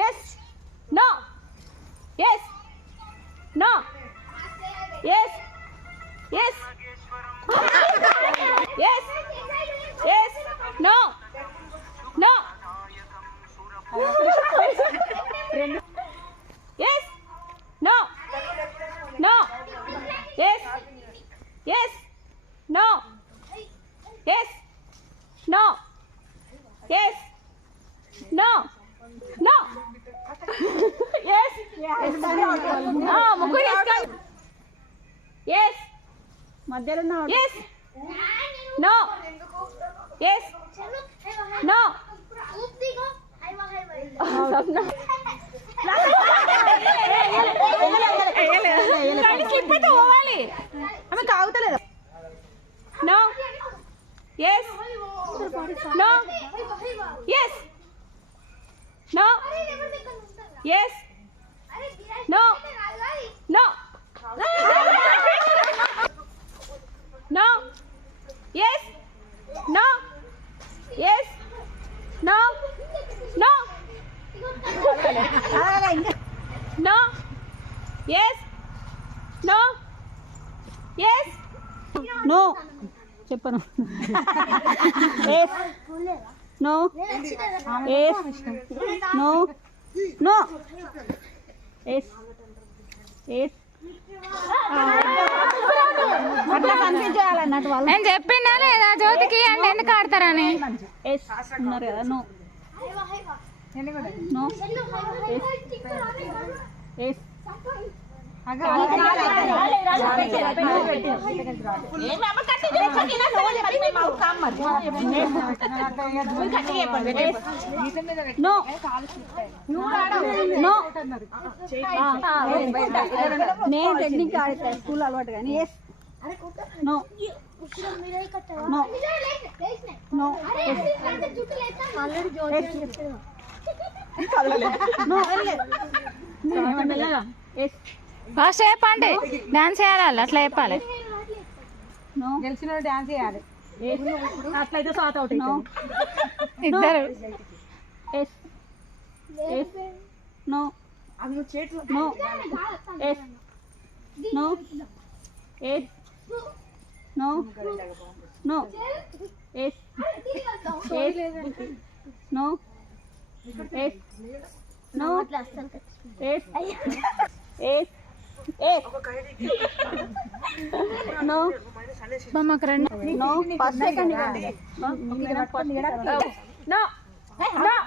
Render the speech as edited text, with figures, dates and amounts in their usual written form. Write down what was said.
yes, no, yes, no, yes, yes, yes, yes, no, no, yes, no, no, yes, yes, no, yes, no, yes, no, no, yes, ముగ్గురు వేసుకోండి. yes, మధ్యలో yes, no, yes, no, slip అయితే పోవాలి. ఆమె కాగుతలేదు. no, yes, no, yes, no, yes, no, no, no, yes, no, yes, no, no, no, yes, no, yes, no చెప్పను. Yes no yes no no yes yes అట్లా confuse చేయాలన్నట్టు వాళ్ళు. నేను చెప్పిందా లేదా జ్యోతికి అంటే ఎందుకు ఆడతారని. ఎస్ ఉన్నారు కదా. No no yes no no నేను టెక్నిక్ ఆడతా స్కూల్ అలవాటు కానీ. Yes no no no no yes first చెప్పండి. డాన్స్ చేయాలి అట్లా చెప్పాలి. నో గెలిచిన డాన్స్ చేయాలి. అట్లయితే సాట్ అవుట్. నో ఇద్దరు yes yes no no yes no yes no no yes yes no yes no yes yes yes no మాకు రెండు no first second no, no.